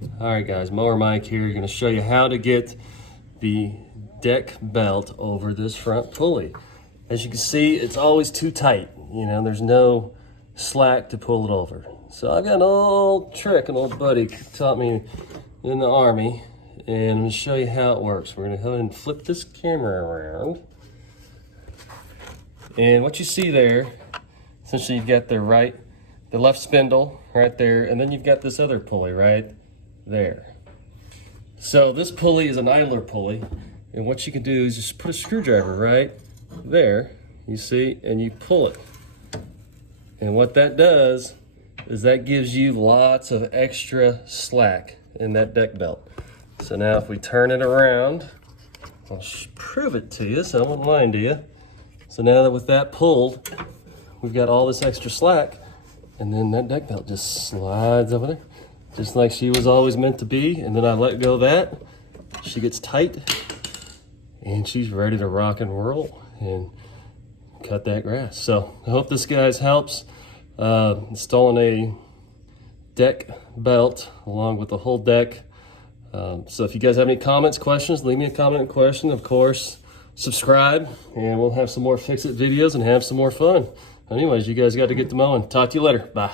All right guys, Mower Mike here. Going to show you how to get the deck belt over this front pulley. As you can see, it's always too tight. You know, there's no slack to pull it over. So I've got an old trick an old buddy taught me in the Army, and I'm going to show you how it works. We're going to go ahead and flip this camera around. And what you see there, essentially you've got the left spindle right there, and then you've got this other pulley right there. So this pulley is an idler pulley, and what you can do is just put a screwdriver right there, you see, and you pull it. And what that does is that gives you lots of extra slack in that deck belt. So now if we turn it around, I'll prove it to you so I won't lie to you. So now that with that pulled, we've got all this extra slack, and then that deck belt just slides over there, just like she was always meant to be. And then I let go of that, she gets tight, and she's ready to rock and roll and cut that grass. So I hope this guys helps installing a deck belt along with the whole deck. So if you guys have any comments, questions, leave me a comment and question. Of course, subscribe, and we'll have some more fix-it videos and have some more fun. Anyways, you guys got to get to mowing. Talk to you later. Bye.